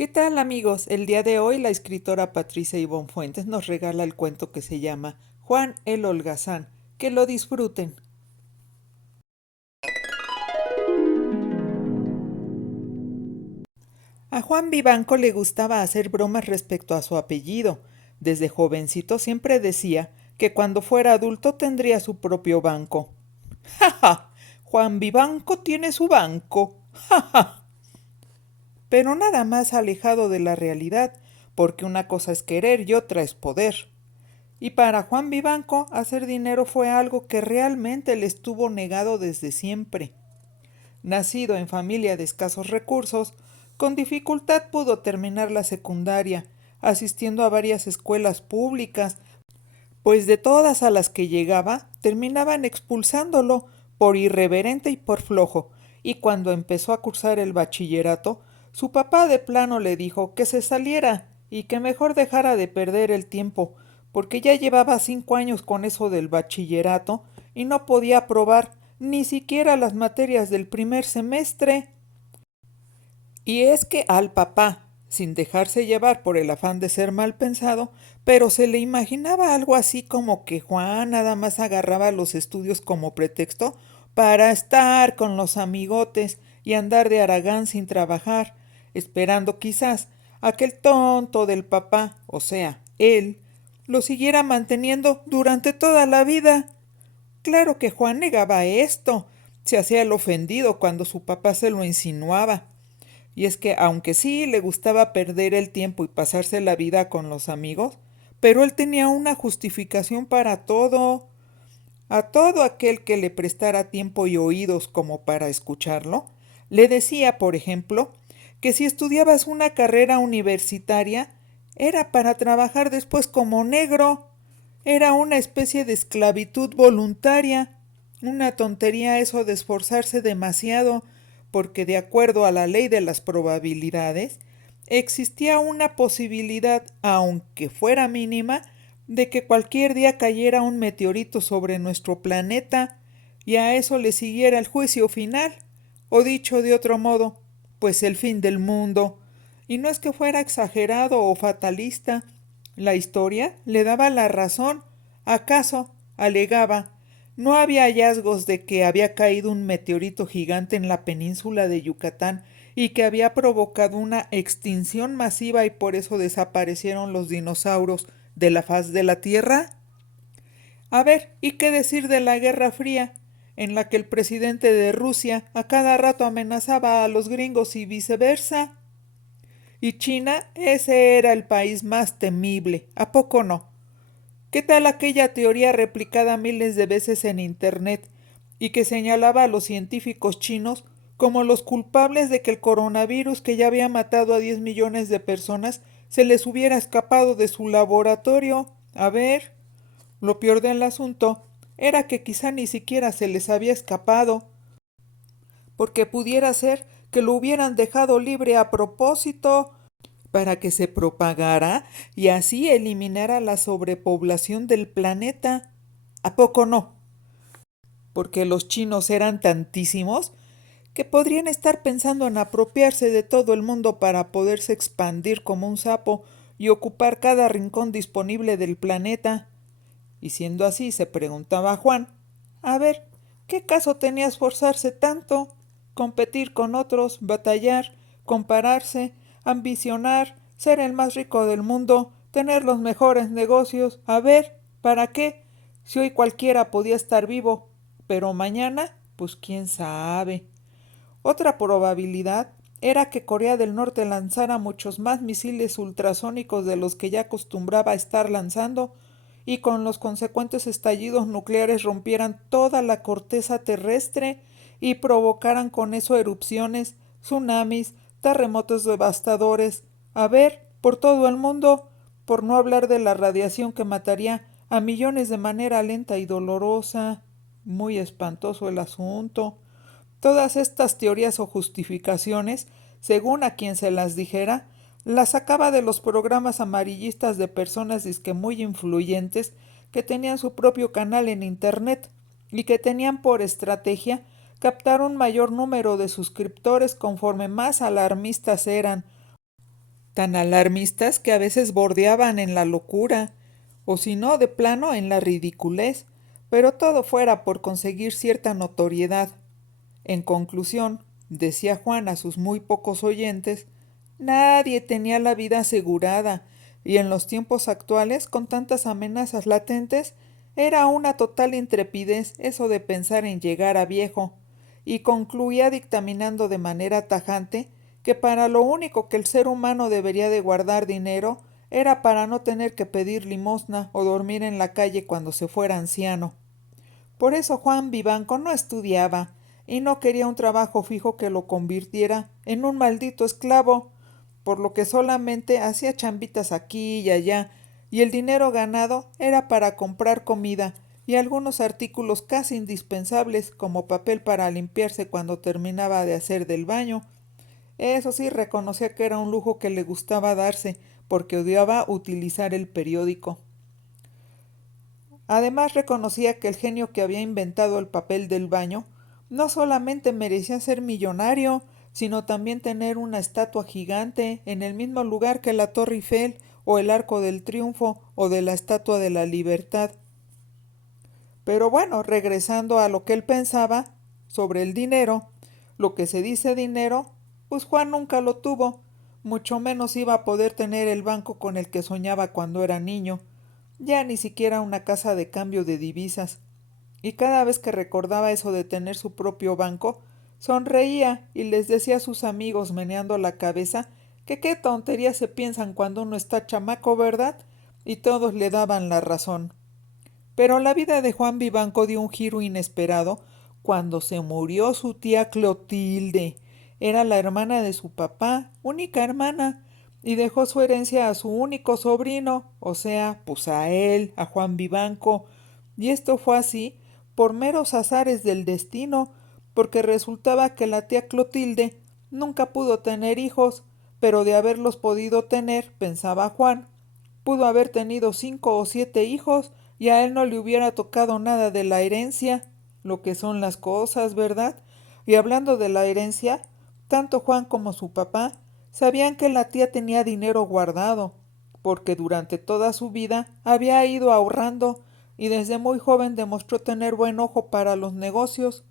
¿Qué tal, amigos? El día de hoy la escritora Patricia Ivonne Fuentes nos regala el cuento que se llama Juan el Holgazán. Que lo disfruten. A Juan Vivanco le gustaba hacer bromas respecto a su apellido. Desde jovencito siempre decía que cuando fuera adulto tendría su propio banco. ¡Ja, ja! Juan Vivanco tiene su banco. ¡Ja, ja! Pero nada más alejado de la realidad, porque una cosa es querer y otra es poder. Y para Juan Vivanco, hacer dinero fue algo que realmente le estuvo negado desde siempre. Nacido en familia de escasos recursos, con dificultad pudo terminar la secundaria, asistiendo a varias escuelas públicas, pues de todas a las que llegaba, terminaban expulsándolo por irreverente y por flojo, y cuando empezó a cursar el bachillerato, su papá de plano le dijo que se saliera y que mejor dejara de perder el tiempo, porque ya llevaba 5 años con eso del bachillerato y no podía aprobar ni siquiera las materias del primer semestre. Y es que al papá, sin dejarse llevar por el afán de ser mal pensado, pero se le imaginaba algo así como que Juan nada más agarraba los estudios como pretexto para estar con los amigotes y andar de haragán sin trabajar, esperando quizás a que el tonto del papá, o sea, él, lo siguiera manteniendo durante toda la vida. Claro que Juan negaba esto, se hacía el ofendido cuando su papá se lo insinuaba. Y es que aunque sí le gustaba perder el tiempo y pasarse la vida con los amigos, pero él tenía una justificación para todo. A todo aquel que le prestara tiempo y oídos como para escucharlo, le decía, por ejemplo, que si estudiabas una carrera universitaria, era para trabajar después como negro. Era una especie de esclavitud voluntaria. Una tontería eso de esforzarse demasiado, porque de acuerdo a la ley de las probabilidades, existía una posibilidad, aunque fuera mínima, de que cualquier día cayera un meteorito sobre nuestro planeta y a eso le siguiera el juicio final, o dicho de otro modo, pues el fin del mundo. Y no es que fuera exagerado o fatalista, la historia le daba la razón. ¿Acaso, alegaba, no había hallazgos de que había caído un meteorito gigante en la península de Yucatán y que había provocado una extinción masiva y por eso desaparecieron los dinosaurios de la faz de la Tierra? A ver, ¿y qué decir de la Guerra Fría, en la que el presidente de Rusia a cada rato amenazaba a los gringos y viceversa? Y China, ese era el país más temible, ¿a poco no? ¿Qué tal aquella teoría replicada miles de veces en Internet y que señalaba a los científicos chinos como los culpables de que el coronavirus que ya había matado a 10 millones de personas se les hubiera escapado de su laboratorio? A ver, lo peor del asunto era que quizá ni siquiera se les había escapado, porque pudiera ser que lo hubieran dejado libre a propósito para que se propagara y así eliminara la sobrepoblación del planeta. ¿A poco no? Porque los chinos eran tantísimos que podrían estar pensando en apropiarse de todo el mundo para poderse expandir como un sapo y ocupar cada rincón disponible del planeta. Y siendo así, se preguntaba Juan, a ver, ¿qué caso tenía esforzarse tanto? Competir con otros, batallar, compararse, ambicionar, ser el más rico del mundo, tener los mejores negocios. A ver, ¿para qué? Si hoy cualquiera podía estar vivo, pero mañana, pues quién sabe. Otra probabilidad era que Corea del Norte lanzara muchos más misiles ultrasónicos de los que ya acostumbraba a estar lanzando y con los consecuentes estallidos nucleares rompieran toda la corteza terrestre y provocaran con eso erupciones, tsunamis, terremotos devastadores, a ver, por todo el mundo, por no hablar de la radiación que mataría a millones de manera lenta y dolorosa. Muy espantoso el asunto. Todas estas teorías o justificaciones, según a quien se las dijera, las sacaba de los programas amarillistas de personas disque muy influyentes que tenían su propio canal en internet y que tenían por estrategia captar un mayor número de suscriptores conforme más alarmistas eran, tan alarmistas que a veces bordeaban en la locura, o si no, de plano en la ridiculez, pero todo fuera por conseguir cierta notoriedad. En conclusión, decía Juan a sus muy pocos oyentes, nadie tenía la vida asegurada, y en los tiempos actuales, con tantas amenazas latentes, era una total intrepidez eso de pensar en llegar a viejo, y concluía dictaminando de manera tajante que para lo único que el ser humano debería de guardar dinero era para no tener que pedir limosna o dormir en la calle cuando se fuera anciano. Por eso Juan Vivanco no estudiaba y no quería un trabajo fijo que lo convirtiera en un maldito esclavo, por lo que solamente hacía chambitas aquí y allá, y el dinero ganado era para comprar comida y algunos artículos casi indispensables como papel para limpiarse cuando terminaba de hacer del baño. Eso sí, reconocía que era un lujo que le gustaba darse, porque odiaba utilizar el periódico. Además reconocía que el genio que había inventado el papel del baño no solamente merecía ser millonario, sino también tener una estatua gigante en el mismo lugar que la Torre Eiffel o el Arco del Triunfo o de la Estatua de la Libertad. Pero bueno, regresando a lo que él pensaba sobre el dinero, lo que se dice dinero, pues Juan nunca lo tuvo, mucho menos iba a poder tener el banco con el que soñaba cuando era niño, ya ni siquiera una casa de cambio de divisas. Y cada vez que recordaba eso de tener su propio banco, sonreía y les decía a sus amigos meneando la cabeza que qué tonterías se piensan cuando uno está chamaco, ¿verdad? Y todos le daban la razón. Pero la vida de Juan Vivanco dio un giro inesperado cuando se murió su tía Clotilde. Era la hermana de su papá, única hermana, y dejó su herencia a su único sobrino, o sea, pues a él, a Juan Vivanco. Y esto fue así por meros azares del destino, porque resultaba que la tía Clotilde nunca pudo tener hijos, pero de haberlos podido tener, pensaba Juan, pudo haber tenido 5 o 7 hijos y a él no le hubiera tocado nada de la herencia, lo que son las cosas, ¿verdad? Y hablando de la herencia, tanto Juan como su papá sabían que la tía tenía dinero guardado, porque durante toda su vida había ido ahorrando y desde muy joven demostró tener buen ojo para los negocios,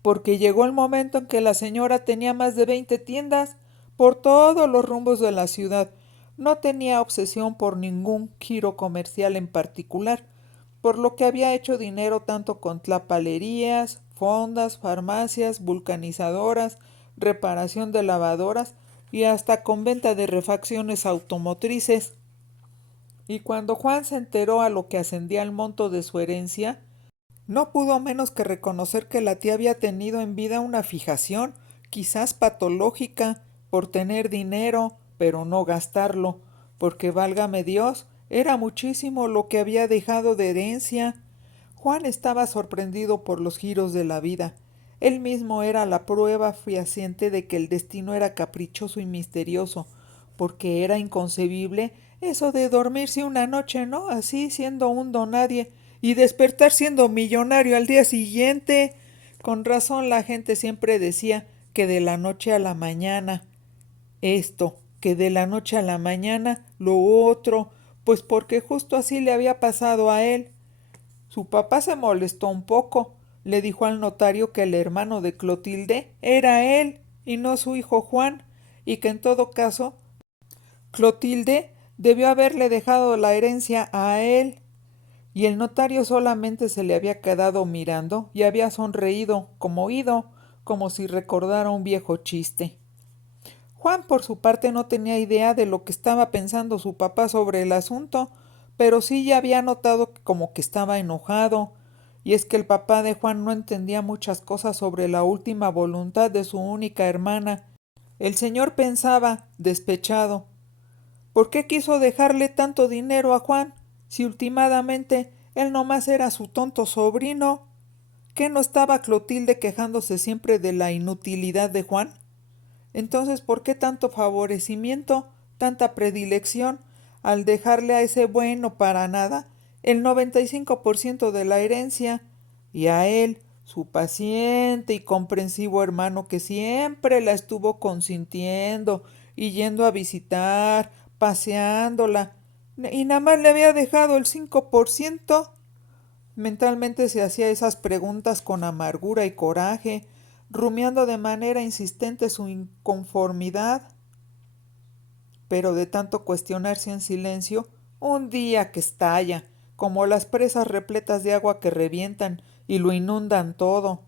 porque llegó el momento en que la señora tenía más de 20 tiendas por todos los rumbos de la ciudad. No tenía obsesión por ningún giro comercial en particular, por lo que había hecho dinero tanto con tlapalerías, fondas, farmacias, vulcanizadoras, reparación de lavadoras y hasta con venta de refacciones automotrices. Y cuando Juan se enteró a lo que ascendía el monto de su herencia, no pudo menos que reconocer que la tía había tenido en vida una fijación, quizás patológica, por tener dinero, pero no gastarlo, porque válgame Dios, era muchísimo lo que había dejado de herencia. Juan estaba sorprendido por los giros de la vida. Él mismo era la prueba fehaciente de que el destino era caprichoso y misterioso, porque era inconcebible eso de dormirse una noche, ¿no? Así siendo un donadie y despertar siendo millonario al día siguiente. Con razón la gente siempre decía que de la noche a la mañana esto, que de la noche a la mañana lo otro, pues porque justo así le había pasado a él. Su papá se molestó un poco, le dijo al notario que el hermano de Clotilde era él y no su hijo Juan, y que en todo caso Clotilde debió haberle dejado la herencia a él. Y el notario solamente se le había quedado mirando y había sonreído, como oído, como si recordara un viejo chiste. Juan, por su parte, no tenía idea de lo que estaba pensando su papá sobre el asunto, pero sí ya había notado como que estaba enojado, y es que el papá de Juan no entendía muchas cosas sobre la última voluntad de su única hermana. El señor pensaba, despechado, ¿por qué quiso dejarle tanto dinero a Juan, si últimamente él nomás era su tonto sobrino? ¿Qué no estaba Clotilde quejándose siempre de la inutilidad de Juan? Entonces, ¿por qué tanto favorecimiento, tanta predilección, al dejarle a ese bueno para nada el 95% de la herencia, y a él, su paciente y comprensivo hermano que siempre la estuvo consintiendo y yendo a visitar, paseándola, y nada más le había dejado el 5%. Mentalmente se hacía esas preguntas con amargura y coraje, rumiando de manera insistente su inconformidad. Pero de tanto cuestionarse en silencio, un día que estalla, como las presas repletas de agua que revientan y lo inundan todo.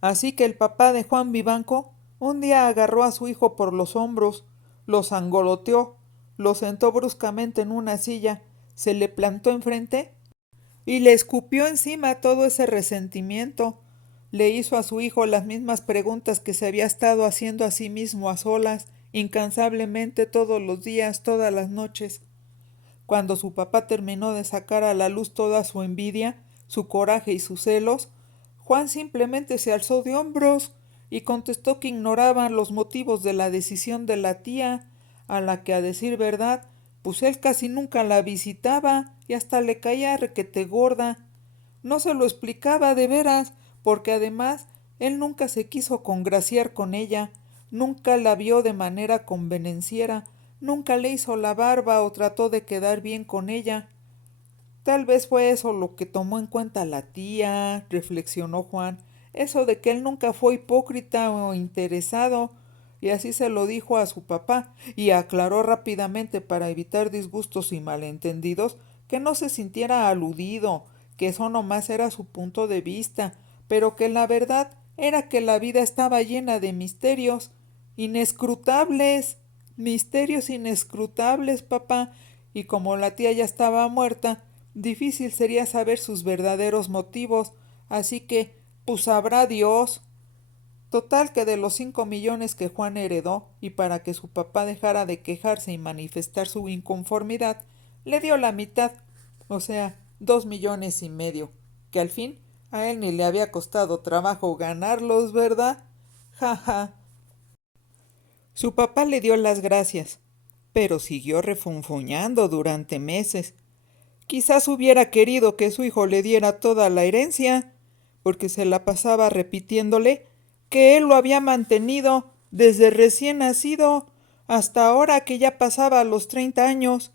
Así que el papá de Juan Vivanco un día agarró a su hijo por los hombros, lo zangoloteó, lo sentó bruscamente en una silla, se le plantó enfrente y le escupió encima todo ese resentimiento. Le hizo a su hijo las mismas preguntas que se había estado haciendo a sí mismo a solas, incansablemente todos los días, todas las noches. Cuando su papá terminó de sacar a la luz toda su envidia, su coraje y sus celos, Juan simplemente se alzó de hombros y contestó que ignoraban los motivos de la decisión de la tía, a la que, a decir verdad, pues él casi nunca la visitaba y hasta le caía requete gorda. No se lo explicaba de veras, porque además él nunca se quiso congraciar con ella, nunca la vio de manera convenenciera, nunca le hizo la barba o trató de quedar bien con ella. Tal vez fue eso lo que tomó en cuenta la tía, reflexionó Juan, eso de que él nunca fue hipócrita o interesado, y así se lo dijo a su papá, y aclaró rápidamente para evitar disgustos y malentendidos que no se sintiera aludido, que eso nomás era su punto de vista, pero que la verdad era que la vida estaba llena de misterios inescrutables, misterios inescrutables, papá, y como la tía ya estaba muerta, difícil sería saber sus verdaderos motivos, así que, pues sabrá Dios. Total que de los 5 millones que Juan heredó, y para que su papá dejara de quejarse y manifestar su inconformidad, le dio la mitad, o sea, 2,5 millones, que al fin a él ni le había costado trabajo ganarlos, ¿verdad? Ja, ja. Su papá le dio las gracias, pero siguió refunfuñando durante meses. Quizás hubiera querido que su hijo le diera toda la herencia, porque se la pasaba repitiéndole que él lo había mantenido desde recién nacido hasta ahora que ya pasaba los 30 años,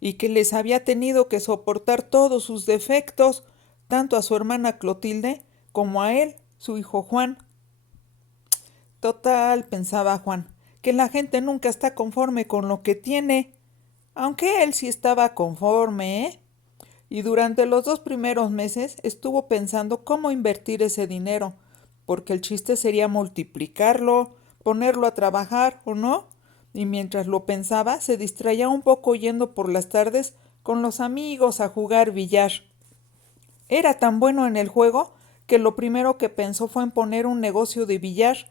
y que les había tenido que soportar todos sus defectos, tanto a su hermana Clotilde como a él, su hijo Juan. Total, pensaba Juan, que la gente nunca está conforme con lo que tiene, aunque él sí estaba conforme, ¿eh? Y durante los 2 primeros meses estuvo pensando cómo invertir ese dinero, porque el chiste sería multiplicarlo, ponerlo a trabajar o no, y mientras lo pensaba se distraía un poco yendo por las tardes con los amigos a jugar billar. Era tan bueno en el juego que lo primero que pensó fue en poner un negocio de billar,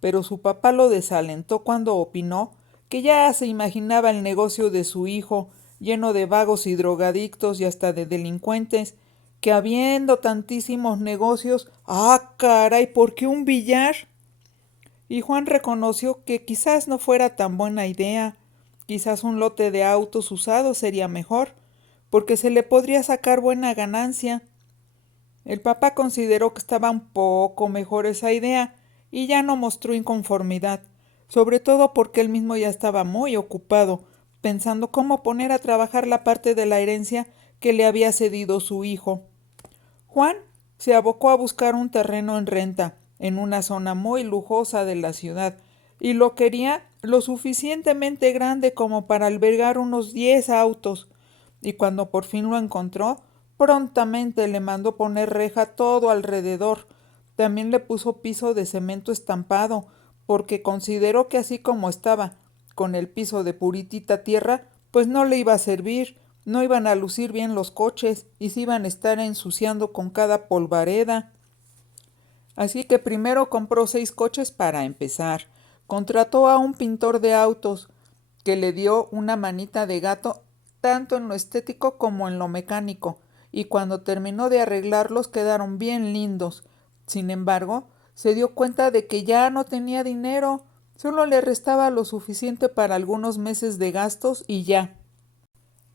pero su papá lo desalentó cuando opinó que ya se imaginaba el negocio de su hijo, lleno de vagos y drogadictos y hasta de delincuentes, que habiendo tantísimos negocios, ¡ah, caray! ¿Por qué un billar? Y Juan reconoció que quizás no fuera tan buena idea, quizás un lote de autos usados sería mejor, porque se le podría sacar buena ganancia. El papá consideró que estaba un poco mejor esa idea y ya no mostró inconformidad, sobre todo porque él mismo ya estaba muy ocupado, pensando cómo poner a trabajar la parte de la herencia que le había cedido su hijo. Juan se abocó a buscar un terreno en renta, en una zona muy lujosa de la ciudad, y lo quería lo suficientemente grande como para albergar unos 10 autos, y cuando por fin lo encontró, prontamente le mandó poner reja todo alrededor. También le puso piso de cemento estampado, porque consideró que así como estaba, con el piso de puritita tierra, pues no le iba a servir, no iban a lucir bien los coches y se iban a estar ensuciando con cada polvareda. Así que primero compró 6 coches para empezar. Contrató a un pintor de autos que le dio una manita de gato tanto en lo estético como en lo mecánico, y cuando terminó de arreglarlos quedaron bien lindos. Sin embargo, se dio cuenta de que ya no tenía dinero, solo le restaba lo suficiente para algunos meses de gastos y ya.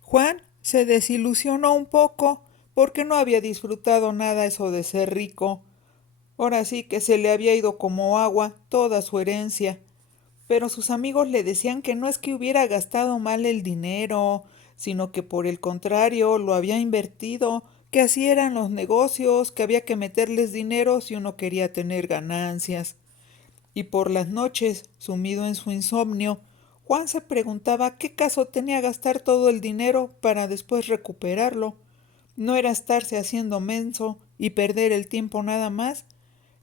Juan se desilusionó un poco porque no había disfrutado nada eso de ser rico. Ahora sí que se le había ido como agua toda su herencia, pero sus amigos le decían que no es que hubiera gastado mal el dinero, sino que por el contrario lo había invertido, que así eran los negocios, que había que meterles dinero si uno quería tener ganancias. Y por las noches, sumido en su insomnio, Juan se preguntaba qué caso tenía gastar todo el dinero para después recuperarlo. ¿No era estarse haciendo menso y perder el tiempo nada más?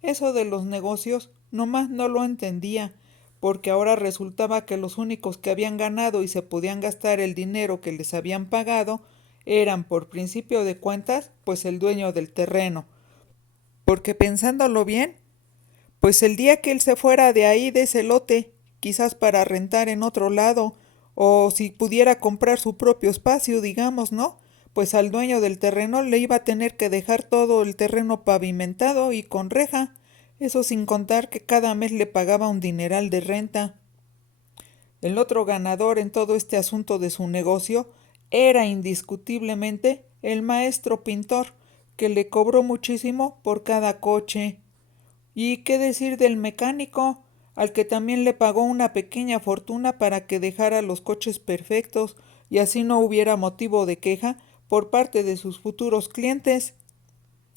Eso de los negocios nomás no lo entendía, porque ahora resultaba que los únicos que habían ganado y se podían gastar el dinero que les habían pagado eran, por principio de cuentas, pues el dueño del terreno. Porque pensándolo bien, pues el día que él se fuera de ahí de ese lote, quizás para rentar en otro lado, o si pudiera comprar su propio espacio, digamos, ¿no? Pues al dueño del terreno le iba a tener que dejar todo el terreno pavimentado y con reja, eso sin contar que cada mes le pagaba un dineral de renta. El otro ganador en todo este asunto de su negocio era indiscutiblemente el maestro pintor, que le cobró muchísimo por cada coche. ¿Y qué decir del mecánico, al que también le pagó una pequeña fortuna para que dejara los coches perfectos y así no hubiera motivo de queja por parte de sus futuros clientes?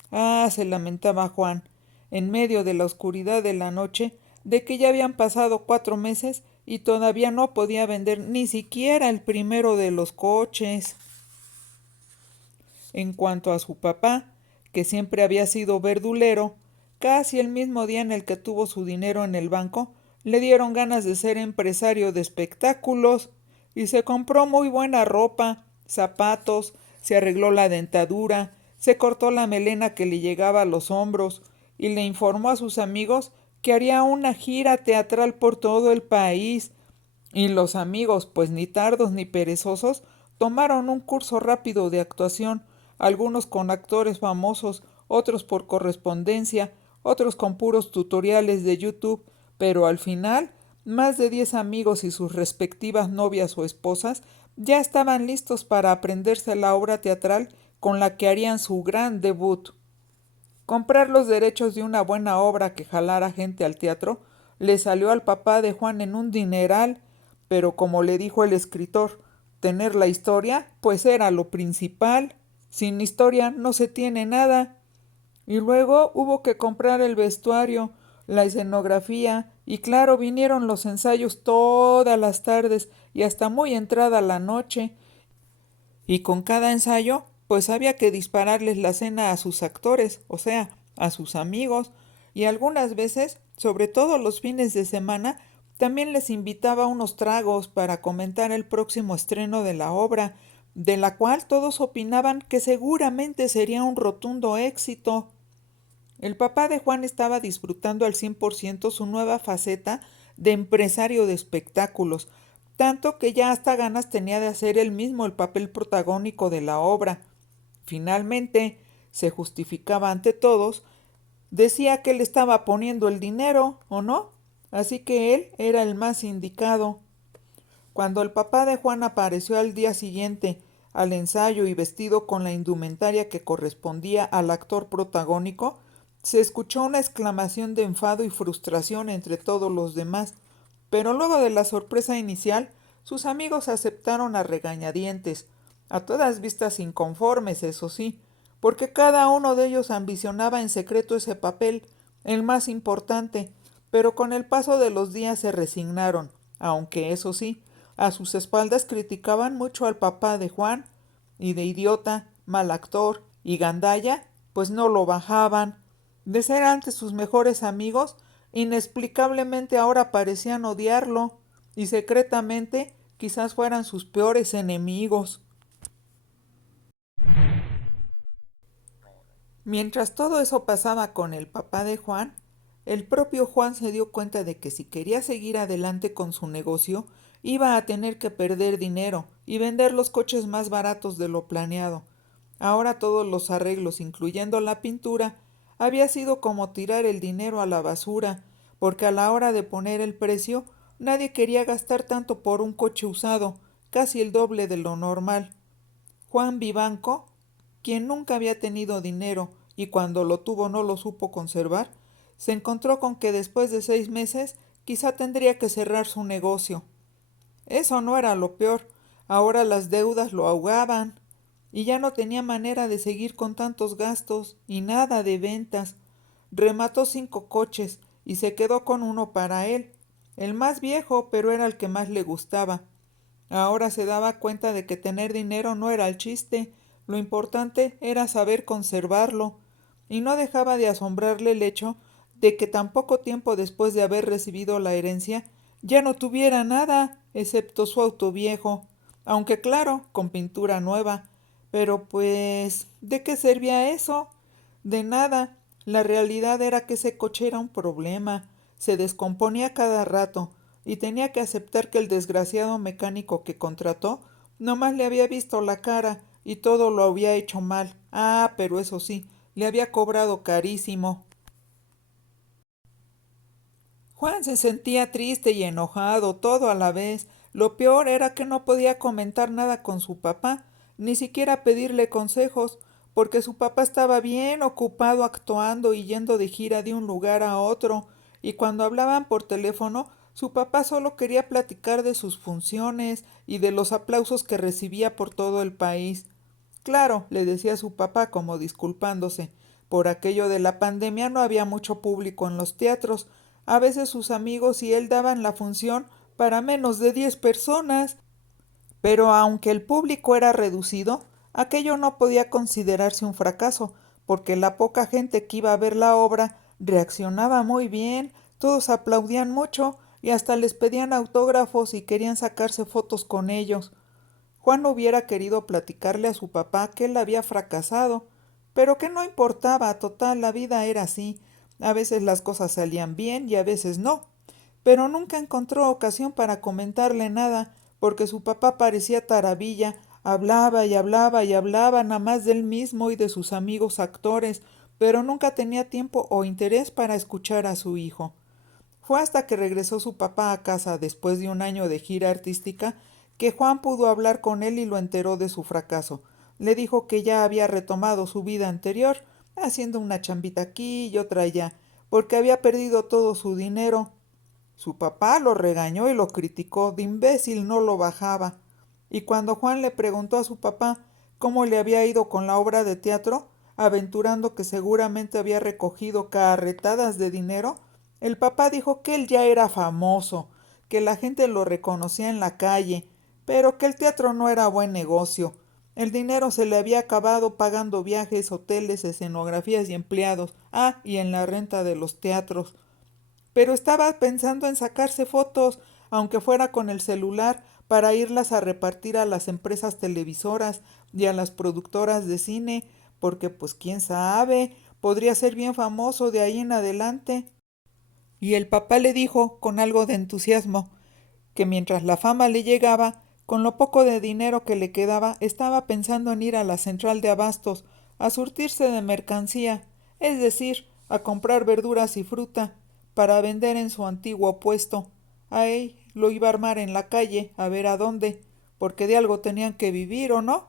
Ah, se lamentaba Juan, en medio de la oscuridad de la noche, de que ya habían pasado 4 meses y todavía no podía vender ni siquiera el primero de los coches. En cuanto a su papá, que siempre había sido verdulero, casi el mismo día en el que tuvo su dinero en el banco, le dieron ganas de ser empresario de espectáculos y se compró muy buena ropa, zapatos, se arregló la dentadura, se cortó la melena que le llegaba a los hombros y le informó a sus amigos que haría una gira teatral por todo el país. Y los amigos, pues ni tardos ni perezosos, tomaron un curso rápido de actuación, algunos con actores famosos, otros por correspondencia, otros con puros tutoriales de YouTube, pero al final, más de 10 amigos y sus respectivas novias o esposas ya estaban listos para aprenderse la obra teatral con la que harían su gran debut. Comprar los derechos de una buena obra que jalara gente al teatro le salió al papá de Juan en un dineral, pero como le dijo el escritor, tener la historia, pues era lo principal. Sin historia no se tiene nada. Y luego hubo que comprar el vestuario, la escenografía, y claro, vinieron los ensayos todas las tardes y hasta muy entrada la noche, y con cada ensayo, pues había que dispararles la cena a sus actores, o sea, a sus amigos, y algunas veces, sobre todo los fines de semana, también les invitaba unos tragos para comentar el próximo estreno de la obra, de la cual todos opinaban que seguramente sería un rotundo éxito. El papá de Juan estaba disfrutando al 100% su nueva faceta de empresario de espectáculos, tanto que ya hasta ganas tenía de hacer él mismo el papel protagónico de la obra. Finalmente, se justificaba ante todos, decía que él estaba poniendo el dinero, ¿o no? Así que él era el más indicado. Cuando el papá de Juan apareció al día siguiente al ensayo y vestido con la indumentaria que correspondía al actor protagónico, se escuchó una exclamación de enfado y frustración entre todos los demás, pero luego de la sorpresa inicial, sus amigos aceptaron a regañadientes, a todas vistas inconformes, eso sí, porque cada uno de ellos ambicionaba en secreto ese papel, el más importante, pero con el paso de los días se resignaron, aunque eso sí, a sus espaldas criticaban mucho al papá de Juan, y de idiota, mal actor y gandalla, pues no lo bajaban. De ser antes sus mejores amigos, inexplicablemente ahora parecían odiarlo, y secretamente quizás fueran sus peores enemigos. Mientras todo eso pasaba con el papá de Juan, el propio Juan se dio cuenta de que si quería seguir adelante con su negocio, iba a tener que perder dinero y vender los coches más baratos de lo planeado. Ahora todos los arreglos, incluyendo la pintura, había sido como tirar el dinero a la basura, porque a la hora de poner el precio, nadie quería gastar tanto por un coche usado, casi el doble de lo normal. Juan Vivanco, quien nunca había tenido dinero y cuando lo tuvo no lo supo conservar, se encontró con que después de 6 meses quizá tendría que cerrar su negocio. Eso no era lo peor. Ahora las deudas lo ahogaban y ya no tenía manera de seguir con tantos gastos y nada de ventas. Remató 5 coches y se quedó con uno para él, el más viejo, pero era el que más le gustaba. Ahora se daba cuenta de que tener dinero no era el chiste, lo importante era saber conservarlo, y no dejaba de asombrarle el hecho de que tan poco tiempo después de haber recibido la herencia ya no tuviera nada, excepto su auto viejo, aunque claro, con pintura nueva. Pero pues, ¿de qué servía eso? De nada. La realidad era que ese coche era un problema, se descomponía cada rato, y tenía que aceptar que el desgraciado mecánico que contrató nomás le había visto la cara y todo lo había hecho mal. Ah, pero eso sí, le había cobrado carísimo. Juan se sentía triste y enojado, todo a la vez. Lo peor era que no podía comentar nada con su papá, ni siquiera pedirle consejos, porque su papá estaba bien ocupado actuando y yendo de gira de un lugar a otro, y cuando hablaban por teléfono, su papá solo quería platicar de sus funciones y de los aplausos que recibía por todo el país. Claro, le decía su papá como disculpándose. Por aquello de la pandemia no había mucho público en los teatros. A veces sus amigos y él daban la función para menos de 10 personas. Pero aunque el público era reducido, aquello no podía considerarse un fracaso, porque la poca gente que iba a ver la obra reaccionaba muy bien, todos aplaudían mucho y hasta les pedían autógrafos y querían sacarse fotos con ellos. Juan hubiera querido platicarle a su papá que él había fracasado, pero que no importaba, total, la vida era así. A veces las cosas salían bien y a veces no. Pero nunca encontró ocasión para comentarle nada, porque su papá parecía taravilla, hablaba y hablaba y hablaba nada más de él mismo y de sus amigos actores, pero nunca tenía tiempo o interés para escuchar a su hijo. Fue hasta que regresó su papá a casa después de un año de gira artística que Juan pudo hablar con él y lo enteró de su fracaso. Le dijo que ya había retomado su vida anterior, haciendo una chambita aquí y otra allá, porque había perdido todo su dinero. Su papá lo regañó y lo criticó, de imbécil no lo bajaba. Y cuando Juan le preguntó a su papá cómo le había ido con la obra de teatro, aventurando que seguramente había recogido carretadas de dinero, el papá dijo que él ya era famoso, que la gente lo reconocía en la calle, pero que el teatro no era buen negocio. El dinero se le había acabado pagando viajes, hoteles, escenografías y empleados, y en la renta de los teatros. Pero estaba pensando en sacarse fotos, aunque fuera con el celular, para irlas a repartir a las empresas televisoras y a las productoras de cine, porque pues quién sabe, podría ser bien famoso de ahí en adelante. Y el papá le dijo, con algo de entusiasmo, que mientras la fama le llegaba, con lo poco de dinero que le quedaba, estaba pensando en ir a la central de abastos, a surtirse de mercancía, es decir, a comprar verduras y fruta, para vender en su antiguo puesto. Ahí lo iba a armar en la calle, a ver a dónde, porque de algo tenían que vivir, ¿o no?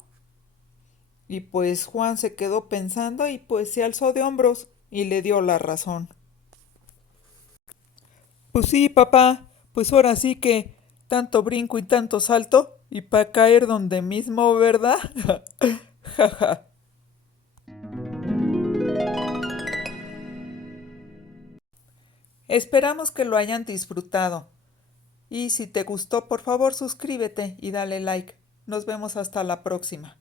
Y pues Juan se quedó pensando y pues se alzó de hombros y le dio la razón. Pues sí, papá, pues ahora sí que tanto brinco y tanto salto y para caer donde mismo, ¿verdad? Jaja. Esperamos que lo hayan disfrutado. Y si te gustó, por favor suscríbete y dale like. Nos vemos hasta la próxima.